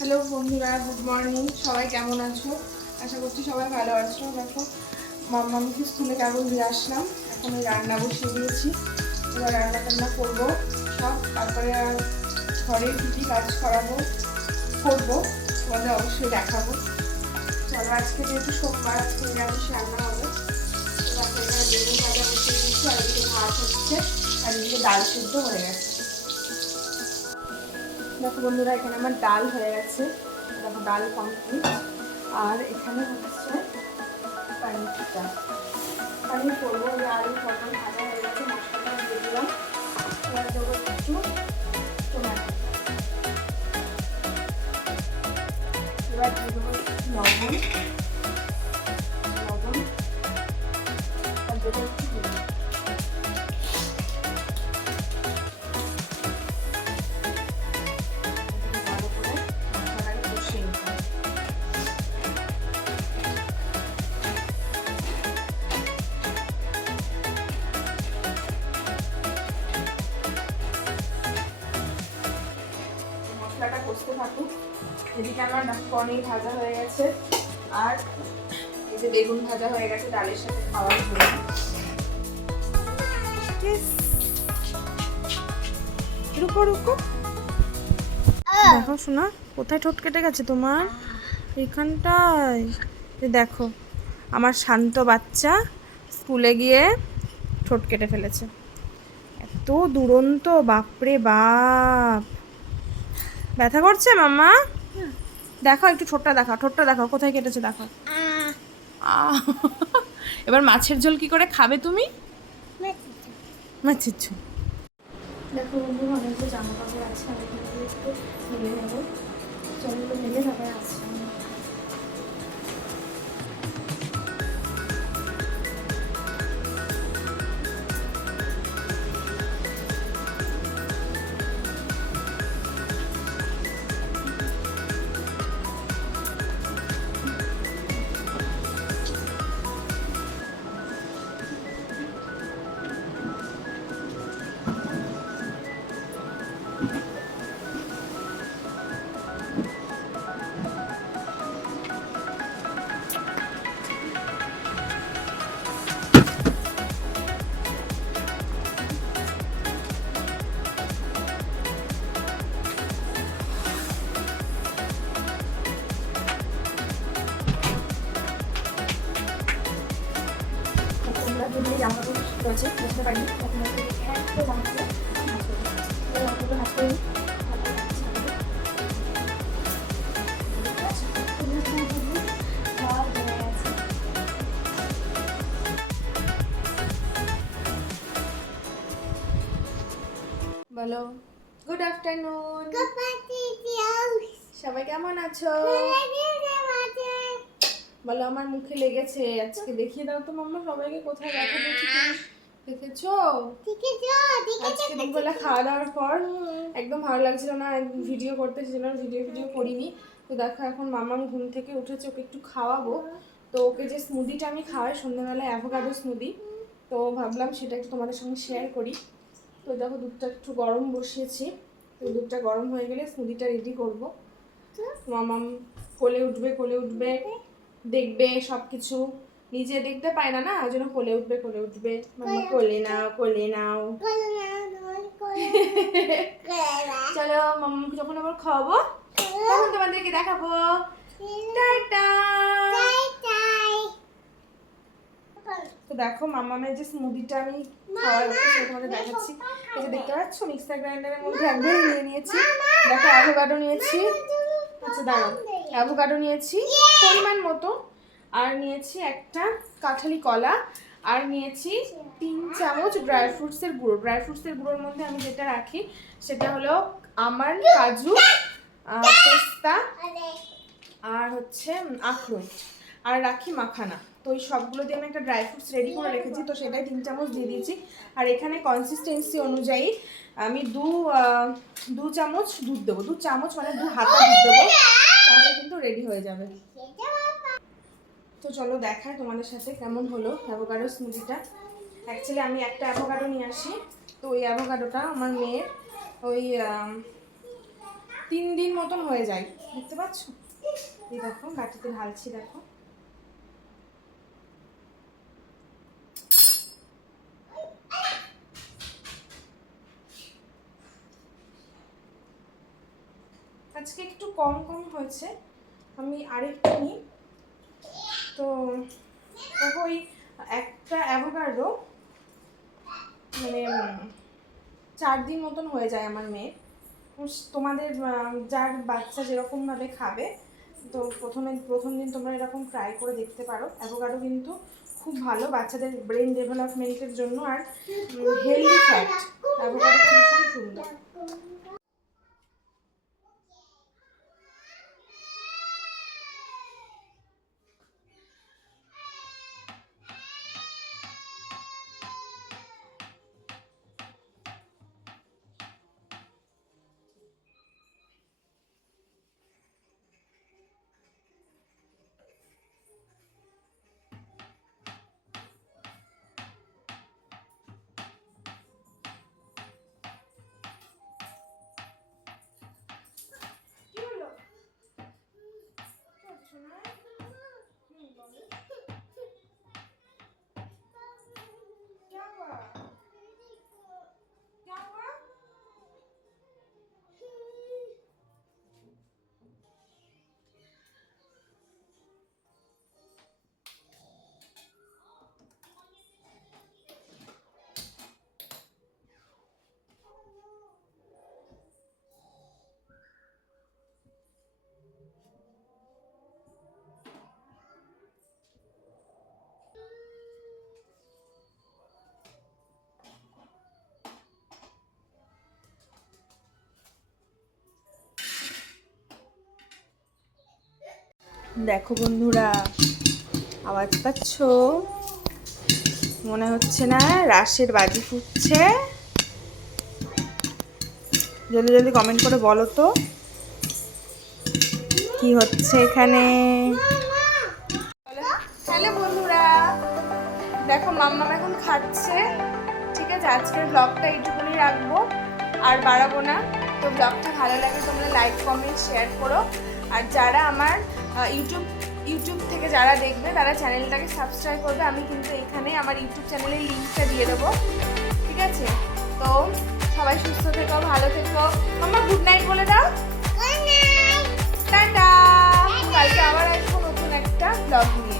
Hello বন্ধুরা, good morning. সবাই কেমন আছো? আশা করছি সবাই ভালো আছো। দেখো মাম্মামকে স্কুলে কেমন দিয়ে আসলাম, এখন ওই রান্না বসিয়ে দিয়েছি। এবার রান্না টান্না করবো সব, তারপরে আর ঘরের কী কাজ করবো তোমাদের অবশ্যই দেখাবো। চলো, আজকে যেহেতু সোমবার, আজকে নিরামিষ রান্না হবে। এবার এখানে বেগুন ভাজা বসিয়ে দিচ্ছি, আর এদিকে ভাত হচ্ছে, আর এদিকে ডাল সিদ্ধ হয়ে গেছে। দেখো বন্ধুরা, এখানে আমার ডাল হয়ে গেছে। দেখো ডাল কমপ্লিট। আর এখানে হচ্ছে পানিরটা, পানির করবো। ওই আলু পটল ভাজা হয়ে গেছে, মশলাটা দিয়ে দিলাম। এবার দেবো একটু টমেটো, এবার দিয়ে দেবো লবণ আর দেবো একটু হলুদ। ভালো করে মশলাটাকে কষিয়ে নিতে হবে। মশলাটা কষতে থাকুক। এদিকে আমার পনির ভাজা হয়ে গেছে, আর এই যে বেগুন ভাজা হয়ে গেছে ডালের সাথে খাওয়ার জন্য। রুকো রুকো, দেখো শোনা, কোথায় ঠোঁট কেটে গেছে তোমার? এখানটায়। দেখো আমার শান্ত বাচ্চা স্কুলে গিয়ে ঠোঁট কেটে ফেলেছে। এত দুরন্ত, বাপরে বাপ। ব্যথা করছে মাম্মা? দেখো একটু ঠোঁটটা দেখাও, ঠোঁটটা দেখাও, কোথায় কেটেছে দেখো। এবার মাছের ঝোল কি করে খাবে তুমি? মাছের ঝোল। দেখো বন্ধু, অনেকগুলো জামা কাপড় আছে, আমি এখানে একটু মেলে নেবো। চলো মেলে তারপরে আসছি। জামা কাপড় রয়েছে, বুঝতে পারিনি তখন একটা জামা কাপড় হাত করে বলো গুড আফটারনুন। সবাই কেমন আছো? বলো আমার মুখে লেগেছে আজকে, দেখিয়ে দাও তো মাম্মা সবাইকে কোথায় ব্যথা পেয়েছি। দেখেছো? আজকে দুপুরবেলা খাওয়া দাওয়ার পর একদম ভালো লাগছিল না, ভিডিও করতে ছিলাম, ভিডিও করিনি। তো দেখো এখন মাম্মাম ঘুম থেকে উঠেছে, ওকে একটু খাওয়াবো। তো ওকে যে স্মুদিটা আমি খাওয়াই সন্ধ্যাবেলায়, অ্যাভোকাডো স্মুদি, তো ভাবলাম সেটা একটু তোমাদের সঙ্গে শেয়ার করি। তো দেখো দুধটা একটু গরম বসিয়েছি, তো দুধটা গরম হয়ে গেলে স্মুদিটা রেডি করবো। মাম্মাম কোলে উঠবে, দেখবে সবকিছু, নিজে দেখতে পায় না, ওই জন্য কোলে উঠবে। মাম্মা কোলে নাও। চলো মাম্মাকে যখন আবার খাওয়াবো তখন তোমাদেরকে দেখাবো। টাটা। তো দেখো মাম্মামের যে স্মুদিটা আমি খাওয়াচ্ছি তোমাদের দেখাচ্ছি। এই যে দেখতে পাচ্ছ মিক্সার গ্রাইন্ডারের মধ্যে একদম নিয়ে নিয়েছি। দেখো অ্যাভোকাডো নিয়েছি, আচ্ছা দাঁড়াও, অ্যাভোকাডো নিয়েছি পরিমাণ মতো, আর নিয়েছি একটা কাঁঠালি কলা, আর নিয়েছি 3 চামচ ড্রাই ফ্রুটসের গুঁড়ো। ড্রাই ফ্রুটসের গুঁড়োর মধ্যে আমি যেটা রাখি সেটা হলো আমন্ড, কাজু, পেস্তা, আর হচ্ছে আখরোট, আর রাখি মাখানা। তো ওই সবগুলো দিয়ে আমি একটা ড্রাই ফ্রুটস রেডি করে রেখেছি, তো সেটাই 3 চামচ দিয়ে দিয়েছি। আর এখানে কনসিস্টেন্সি অনুযায়ী আমি দু চামচ দুধ দেবো, 2 চামচ মানে 2 হাতা দুধ দেবো, তাহলে কিন্তু রেডি হয়ে যাবে। তো চলো দেখাই তোমাদের সাথে কেমন হলো অ্যাভোকাডো স্মুদিটা। অ্যাকচুয়ালি আমি একটা অ্যাভোকাডো নিয়ে আসি, তো ওই অ্যাভোকাডোটা আমার মেয়ের ওই 3 দিন মতন হয়ে যায়, দেখতে পাচ্ছ? এই দেখো বাটিতে ঢালছি, দেখো আজকে একটু কম কম হয়েছে, আমি আরেকটু নিই। তো দেখো ওই একটা অ্যাভোকাডো মানে 4 দিন মতন হয়ে যায় আমার মেয়ে। তোমাদের যার বাচ্চা যেরকমভাবে খাবে, তো প্রথম দিন তোমরা এরকম ট্রাই করে দেখতে পারো। অ্যাভোকাডো কিন্তু খুব ভালো বাচ্চাদের ব্রেন ডেভেলপমেন্টের জন্য, আর হেলদি ফ্যাট, অ্যাভোকাডোটা ভীষণ সুন্দর। দেখো বন্ধুরা, আওয়াজ পাচ্ছ? মনে হচ্ছে না রাসের বাজি ফুটছে? জলদি জলদি কমেন্ট করে বলো তো কি হচ্ছে এখানে। হ্যালো বন্ধুরা, দেখো মাম্মাম এখন খাচ্ছে। ঠিক আছে, আজকের ব্লগটা এইটুকুনি রাখবো, আর বাড়াবো না। তো ব্লগটা ভালো লাগে তোমরা লাইক কমেন্ট শেয়ার করো, আর যারা আমার ইউটিউব থেকে যারা দেখবে তারা চ্যানেলটাকে সাবস্ক্রাইব করবে। আমি কিন্তু এখানে আমার ইউটিউব চ্যানেলের লিঙ্কটা দিয়ে দেবো, ঠিক আছে? তো সবাই সুস্থ থেকো, ভালো থেকো। মাম্মা গুড নাইট বলে দাও। টাটা। কালকে আবার আসবো নতুন একটা ব্লগ নিয়ে।